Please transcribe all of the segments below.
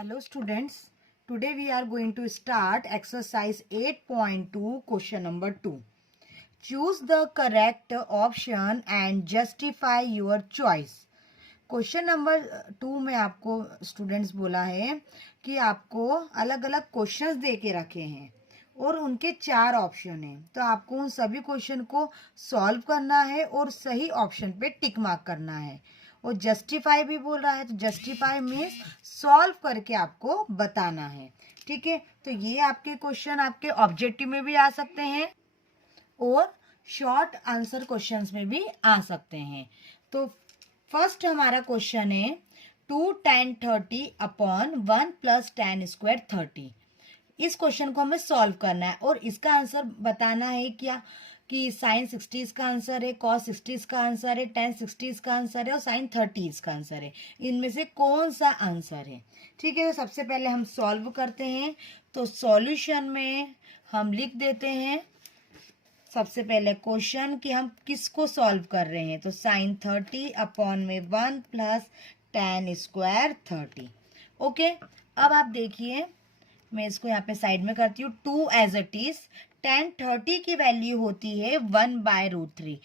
Hello students, today we are going to start exercise 8.2 question number 2. Choose the correct option and justify your choice. Question number 2 में आपको students बोला है कि आपको अलग अलग क्वेश्चंस दे के रखे हैं और उनके 4 ऑप्शन हैं, तो आपको उन सभी क्वेश्चन को सॉल्व करना है और सही ऑप्शन पे टिक मार्क करना है। और जस्टिफाई भी बोल रहा है, तो जस्टिफाई मीन्स सॉल्व करके आपको बताना है। ठीक है, तो ये आपके क्वेश्चन आपके ऑब्जेक्टिव में भी आ सकते हैं और शॉर्ट आंसर क्वेश्चंस में भी आ सकते हैं। तो फर्स्ट हमारा क्वेश्चन है 2 tan 30 अपॉन 1 + tan स्क्वायर 30। इस क्वेश्चन को हमें सॉल्व करना है और इसका आंसर बताना है क्या कि साइन 60 इसका आंसर है, कॉस 60 इसका आंसर है, tan 60 इसका आंसर है और साइन 30 इसका आंसर है। इनमें से कौन सा आंसर है? ठीक है, तो सबसे पहले हम सॉल्व करते हैं। तो सॉल्यूशन में हम लिख देते हैं सबसे पहले क्वेश्चन कि हम किसको सॉल्व कर रहे हैं। तो साइन 30 अपॉन में 1 + tan स्क्वायर 30। ओके, अब आप देखिए, मैं इसको यहाँ पे साइड में करती हूँ। 2 एज इट इज tan 30 की वैल्यू होती है 1/√3।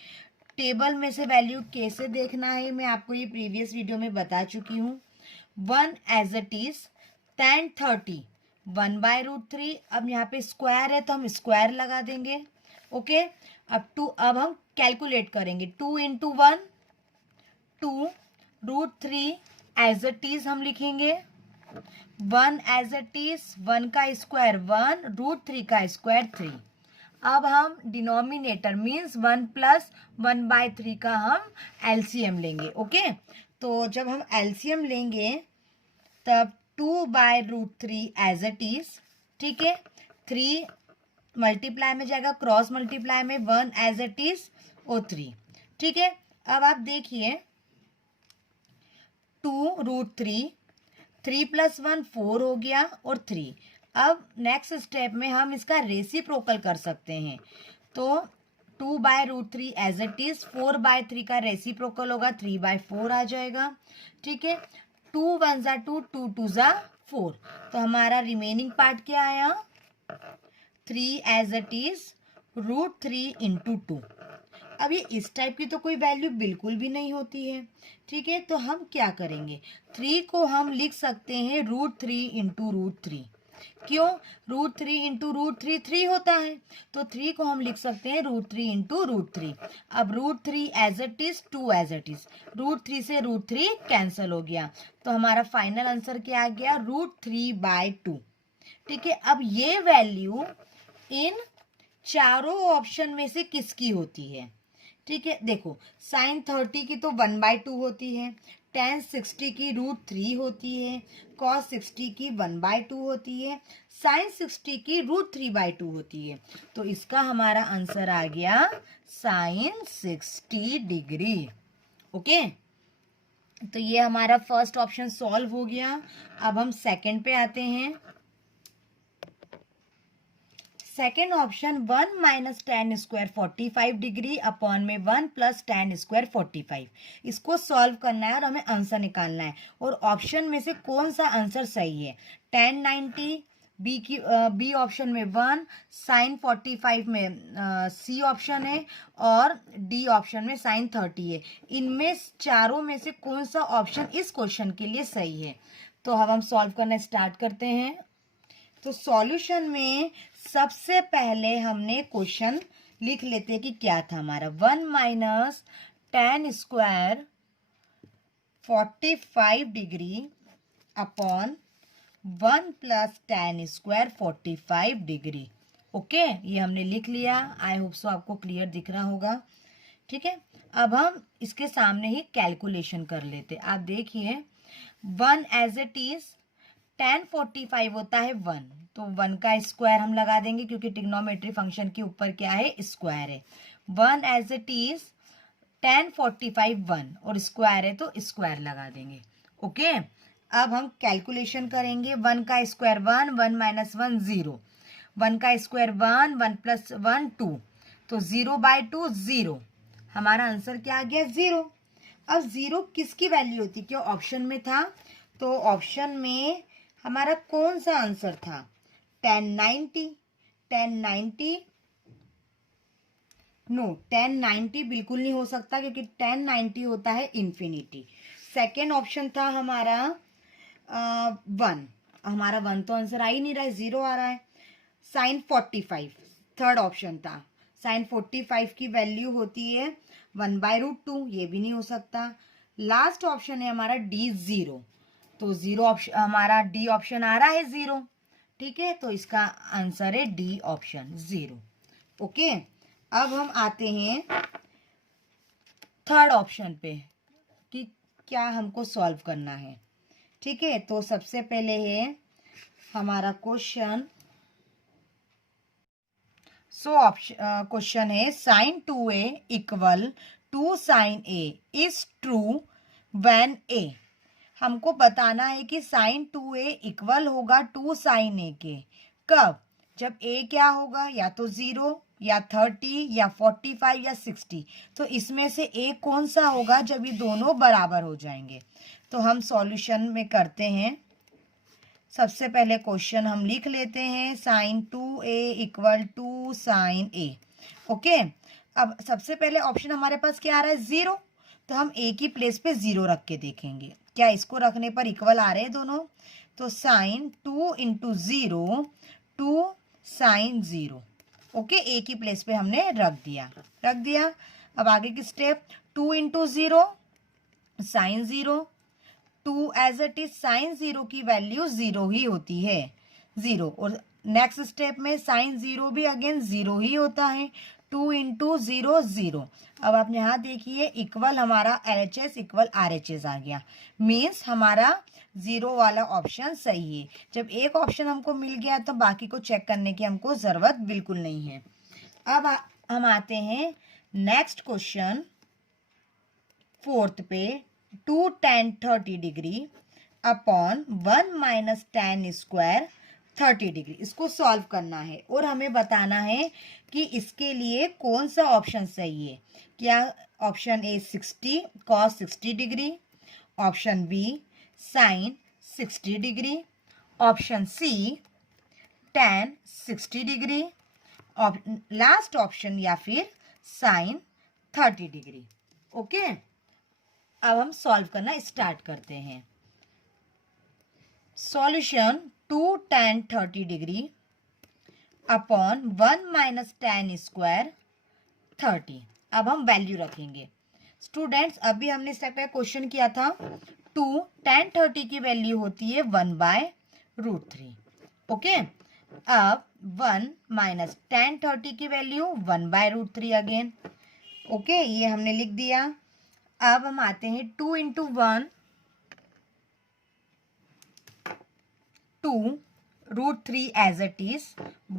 टेबल में से वैल्यू कैसे देखना है मैं आपको ये प्रीवियस वीडियो में बता चुकी हूँ। 1 एज इट इज tan 30 1/√3। अब यहाँ पे स्क्वायर है तो हम स्क्वायर लगा देंगे। ओके, अब हम कैलकुलेट करेंगे। 2 × 1 2 √3 एज इट इज हम लिखेंगे। 1 एज इट इज 1 का स्क्वायर 1, √3 का स्क्वायर 3। अब हम डिनोमिनेटर मीन्स 1 + 1/3 का हम एलसीएम लेंगे। ओके, तो जब हम एलसीएम लेंगे तब 2/√3 एज इट इज। ठीक है, 3 मल्टीप्लाई में जाएगा, क्रॉस मल्टीप्लाई में 1 एज इट इज और 3। ठीक है, अब आप देखिए 2√3 3 + 1 4 हो गया और 3। अब नेक्स्ट स्टेप में हम इसका रेसिप्रोकल कर सकते हैं। तो 2/√3 एज इट इज 4/3 का रेसिप्रोकल होगा 3/4 आ जाएगा। ठीक है, 2 1 ज़ा 2, 2 2 ज़ा 4। तो हमारा रिमेनिंग पार्ट क्या आया? 3 एज इट इज √3 × 2। अब ये इस टाइप की तो कोई वैल्यू बिल्कुल भी नहीं होती है। ठीक है, तो हम क्या करेंगे? 3 को हम लिख सकते हैं √3 × √3। क्यों? √3 × √3 3 होता है, तो 3 को हम लिख सकते हैं √3 × √3। अब √3 as it is 2 as it is, √3 से √3 कैंसिल हो गया, तो हमारा फाइनल आंसर क्या आ गया? √3/2। ठीक है, अब ये वैल्यू इन चारों ऑप्शन में से किसकी होती है? ठीक है, देखो साइन 30 की तो 1/2 होती है, tan 60 की √3 होती है, cos 60 की 1/2 होती है, साइन 60 की √3/2 होती है। तो इसका हमारा आंसर आ गया साइन 60 डिग्री। ओके, तो ये हमारा फर्स्ट ऑप्शन सॉल्व हो गया। अब हम सेकंड पे आते हैं। Second option 1 - tan square 45 degree upon में 1 + tan स्क्वायर 45। इसको सॉल्व करना है और हमें आंसर निकालना है। और ऑप्शन में से कौन सा आंसर सही है? tan 90 बी ऑप्शन में 1, साइन 45 में सी ऑप्शन है और डी ऑप्शन में साइन 30 है। इनमें चारों में से कौन सा ऑप्शन इस क्वेश्चन के लिए सही है? तो अब हम सॉल्व करना स्टार्ट करते हैं। तो सॉल्यूशन में सबसे पहले हमने क्वेश्चन लिख लेते हैं कि क्या था हमारा। 1 - tan square 45 degree upon 1 + tan square 45 degree. Okay, ये हमने लिख लिया। आई होप सो आपको क्लियर दिख रहा होगा। ठीक है, अब हम इसके सामने ही कैलकुलेशन कर लेते। आप देखिए 1 एज इट इज tan 45 होता है 1, तो 1 का स्क्वायर हम लगा देंगे क्योंकि ट्रिग्नोमेट्री फंक्शन के ऊपर क्या है? स्क्वायर है। 1 एज इट इज tan 45 1 और स्क्वायर है तो स्क्वायर लगा देंगे। ओके, अब हम कैलकुलेशन करेंगे। 1 का स्क्वायर 1, 1 - 1 0, 1 का स्क्वायर 1, 1 + 1 2, तो 0/2 0। हमारा आंसर क्या आ गया? 0। अब 0 किसकी वैल्यू होती? क्यों ऑप्शन में था, तो ऑप्शन में हमारा कौन सा आंसर था? 1090। 1090 नो, 1090 बिल्कुल नहीं हो सकता क्योंकि 1090 होता है इन्फिनिटी। सेकेंड ऑप्शन था हमारा 1। हमारा 1 तो आंसर आ ही नहीं रहा है, 0 आ रहा है। साइन 45 थर्ड ऑप्शन था। साइन 45 की वैल्यू होती है 1/√2, ये भी नहीं हो सकता। लास्ट ऑप्शन है हमारा D 0, तो 0 ऑप्शन हमारा D ऑप्शन आ रहा है 0। ठीक है, तो इसका आंसर है D ऑप्शन 0। ओके, अब हम आते हैं थर्ड ऑप्शन पे कि क्या हमको सॉल्व करना है। ठीक है, तो सबसे पहले है हमारा क्वेश्चन। क्वेश्चन है sine 2a equal to sine a is true when a। हमको बताना है कि साइन 2a इक्वल होगा टू साइन a के कब? जब a क्या होगा, या तो 0 या 30 या 45 या 60। तो इसमें से a कौन सा होगा जब ये दोनों बराबर हो जाएंगे? तो हम सॉल्यूशन में करते हैं। सबसे पहले क्वेश्चन हम लिख लेते हैं, sine 2a equal to sine a। Okay, अब सबसे पहले ऑप्शन हमारे पास क्या आ रहा है? 0। तो हम a की प्लेस पे 0 रख के देखेंगे क्या इसको रखने पर इक्वल आ रहे हैं दोनों। तो sine 2 into 0 to sine 0। Okay, a की प्लेस पे हमने रख दिया। अब आगे की step, 2 into 0 sine 0, 2 as it is sine 0 की वैल्यू 0 ही होती है, 0। और नेक्स्ट स्टेप में साइन 0 भी अगेन 0 ही होता है, 2 इंटू 0 0। अब आप यहाँ देखिए इक्वल हमारा LHS इक्वल RHS आ गया, मीन्स हमारा 0 वाला ऑप्शन सही है। जब एक ऑप्शन हमको मिल गया तो बाकी को चेक करने की हमको ज़रूरत बिल्कुल नहीं है। अब हम आते हैं नेक्स्ट क्वेश्चन फोर्थ पे, 2 tan 30 degree upon 1 minus tan square 30 degree, इसको सॉल्व करना है और हमें बताना है कि इसके लिए कौन सा ऑप्शन सही है। क्या option A 60 cos 60 degree, option B sine 60 degree, option C tan 60 degree, last option या फिर साइन 30 डिग्री। ओके, अब हम सॉल्व करना स्टार्ट करते हैं। Solution 2 tan 30 degree upon 1 minus tan square 30। अब हम वैल्यू रखेंगे। स्टूडेंट्स, अभी हमने इस टाइप का क्वेश्चन किया था, 2 tan 30 की वैल्यू होती है 1/√3। ओके, अब 1 माइनस tan 30 की वैल्यू 1/√3 अगेन। ओके, ये हमने लिख दिया। अब हम आते हैं 2 into 1 2√3 as it is,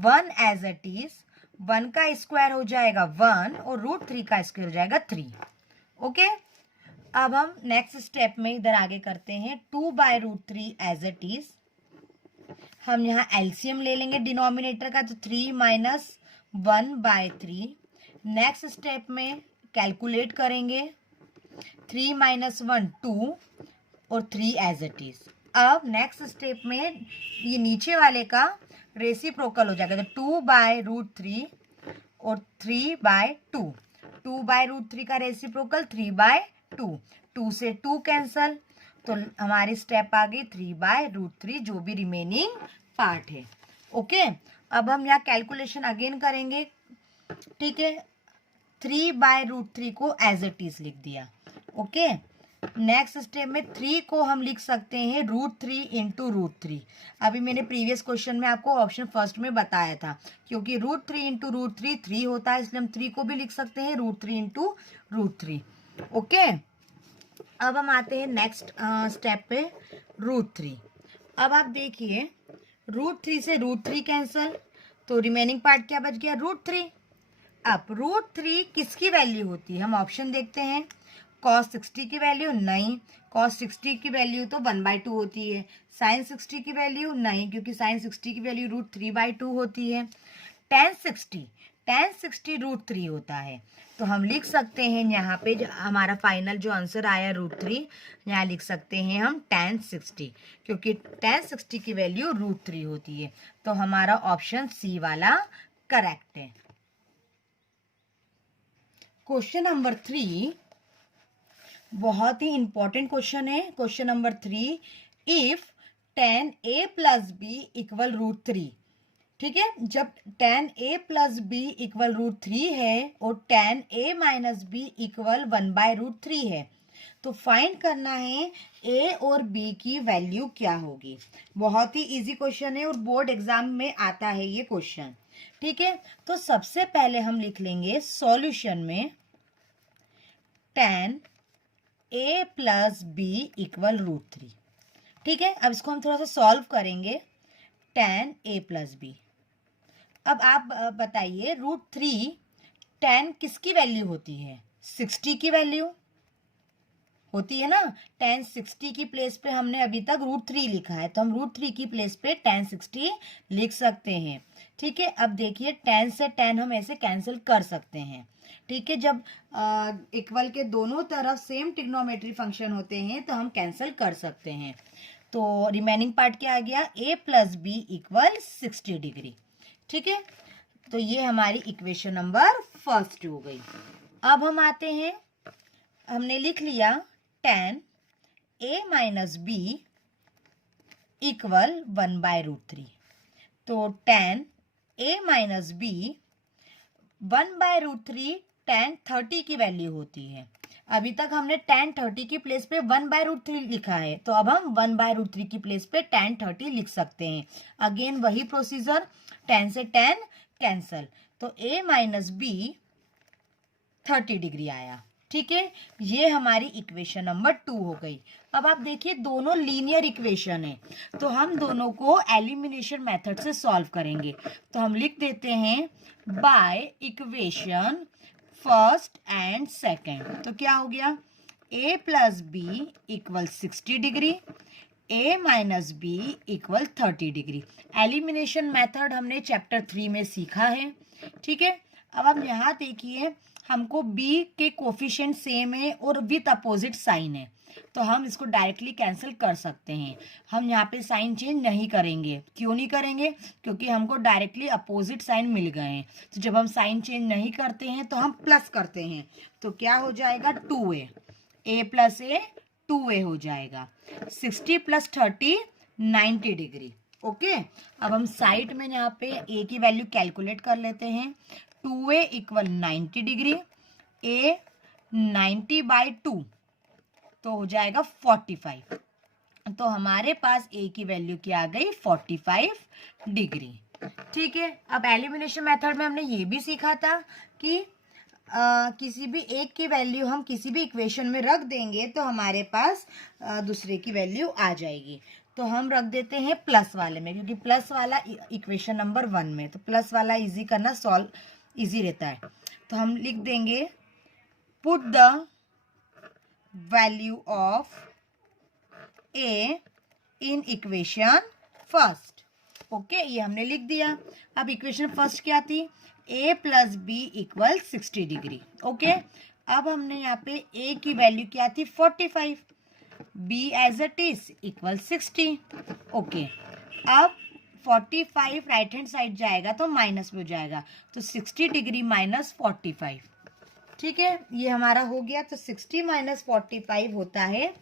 1 as it is, 1 का स्क्वायर हो जाएगा 1 और √3 का स्क्वायर हो जाएगा 3। ओके, अब हम नेक्स्ट स्टेप में इधर आगे करते हैं, 2/√3 एज इट इज। हम यहाँ एलसीएम ले लेंगे डिनोमिनेटर का, तो 3 माइनस 1/3। नेक्स्ट स्टेप में कैलकुलेट करेंगे, 3 माइनस 1 2 और 3 एज इट इज। अब नेक्स्ट स्टेप में ये नीचे वाले का रेसिप्रोकल हो जाएगा, तो 2/√3 और 3/2। 2/√3 का रेसिप्रोकल 3/2, 2 से 2 कैंसल, तो हमारी स्टेप आ गई 3/√3, जो भी रिमेनिंग पार्ट है। ओके, अब हम यहाँ कैलकुलेशन अगेन करेंगे। ठीक है, 3/√3 को एज इट इज लिख दिया। ओके, नेक्स्ट स्टेप में 3 को हम लिख सकते हैं √3 इंटू √3। अभी मैंने प्रीवियस क्वेश्चन में आपको ऑप्शन फर्स्ट में बताया था, क्योंकि √3 इंटू √3 3 होता है, इसलिए हम 3 को भी लिख सकते हैं √3 इंटू √3। ओके, अब हम आते हैं नेक्स्ट स्टेप पे, √3। अब आप देखिए √3 से √3 कैंसल, तो रिमेनिंग पार्ट क्या बच गया, √3। अब √3 किसकी वैल्यू होती है, हम ऑप्शन देखते हैं। cos 60 की वैल्यू नहीं, cos 60 की वैल्यू तो 1/2 होती है। sin 60 की वैल्यू नहीं, क्योंकि sin 60 की वैल्यू √3/2 होती है। tan 60 tan 60 √3 होता है। तो हम लिख सकते हैं यहाँ पे जो हमारा फाइनल जो आंसर आया √3, यहाँ लिख सकते हैं हम tan 60, क्योंकि tan 60 की वैल्यू √3 होती है। तो हमारा ऑप्शन सी वाला करेक्ट है। क्वेश्चन नंबर 3 बहुत ही इंपॉर्टेंट क्वेश्चन है। Question number 3, if tan a + b = √3, ठीक है, जब tan a + b = √3 है और tan a - b = 1/√3 है, तो फाइंड करना है a और b की वैल्यू क्या होगी। बहुत ही इजी क्वेश्चन है और बोर्ड एग्जाम में आता है ये क्वेश्चन, ठीक है। तो सबसे पहले हम लिख लेंगे सॉल्यूशन में tan a + b = √3, ठीक है। अब इसको हम थोड़ा सा सॉल्व करेंगे। tan a + b, अब आप बताइए √3 tan किसकी वैल्यू होती है? 60 की वैल्यू होती है ना। tan 60 की प्लेस पे हमने अभी तक √3 लिखा है, तो हम √3 की प्लेस पे tan 60 लिख सकते हैं, ठीक है। अब देखिए tan से tan हम ऐसे कैंसिल कर सकते हैं, ठीक है। जब इक्वल के दोनों तरफ सेम ट्रिग्नोमेट्री फंक्शन होते हैं तो हम कैंसिल कर सकते हैं। तो रिमेनिंग पार्ट क्या आ गया? a + b = 60 डिग्री, ठीक है। तो ये हमारी इक्वेशन नंबर फर्स्ट हो गई। अब हम आते हैं, हमने लिख लिया tan a - b = 1/√3। तो tan a - b 1/√3 tan 30 की वैल्यू होती है। अभी तक हमने tan 30 की प्लेस पे 1/√3 लिखा है, तो अब हम 1/√3 की प्लेस पे tan 30 लिख सकते हैं। अगेन वही प्रोसीजर, tan से tan कैंसल, तो a - b 30 डिग्री आया, ठीक है। ये हमारी इक्वेशन नंबर 2 हो गई। अब आप देखिए दोनों लीनियर इक्वेशन है, तो हम दोनों को एलिमिनेशन मेथड से सॉल्व करेंगे। तो हम लिख देते हैं by equation first and second. तो क्या हो गया? a + b = 60 degree, a - b = 30 degree. Elimination method हमने चैप्टर 3 में सीखा है, ठीक है। अब हम यहाँ देखिए, हमको b के कोफिशिएंट सेम है और विथ अपोजिट साइन है, तो हम इसको डायरेक्टली कैंसिल कर सकते हैं। हम यहाँ पे साइन चेंज नहीं करेंगे। क्यों नहीं करेंगे? क्योंकि हमको डायरेक्टली अपोजिट साइन मिल गए हैं। तो जब हम साइन चेंज नहीं करते हैं तो हम प्लस करते हैं, तो क्या हो जाएगा? 2a, a + a 2a हो जाएगा। 60 + 30 90 डिग्री, ओके। अब हम साइड में यहाँ पे a की वैल्यू कैलकुलेट कर लेते हैं। 2a = 90 डिग्री, a 90/2 तो हो जाएगा 45। तो हमारे पास a की वैल्यू क्या आ गई? 45 डिग्री, ठीक है। अब एलिमिनेशन मेथड में हमने ये भी सीखा था कि किसी भी एक की वैल्यू हम किसी भी इक्वेशन में रख देंगे तो हमारे पास दूसरे की वैल्यू आ जाएगी। तो हम रख देते हैं प्लस वाले में, क्योंकि प्लस वाला इक्वेशन नंबर 1 में, तो प्लस वाला इजी करना सॉल्व इजी रहता है। तो हम लिख देंगे put the value of a in equation first, okay. ये हमने लिख दिया। अब इक्वेशन फर्स्ट क्या थी? a + b = 60 degree, okay. अब हमने यहाँ पे a की वैल्यू क्या थी? 45, b as it is = 60, okay. अब 45 राइट हैंड साइड जाएगा तो माइनस में हो जाएगा, तो 60 डिग्री - 45, ठीक है। ये हमारा हो गया। तो 60 - 45 होता है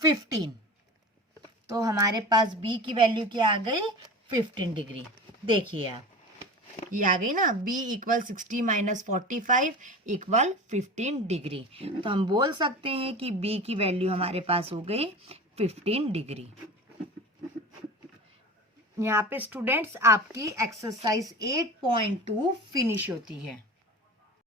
15। तो हमारे पास b की वैल्यू क्या आ गई? 15 डिग्री। देखिए आप, ये आ गई ना, b = 60 - 45 = 15 डिग्री। तो हम बोल सकते हैं कि b की वैल्यू हमारे पास हो गई 15 डिग्री। यहाँ पे स्टूडेंट्स आपकी एक्सरसाइज 8.2 फिनिश होती है।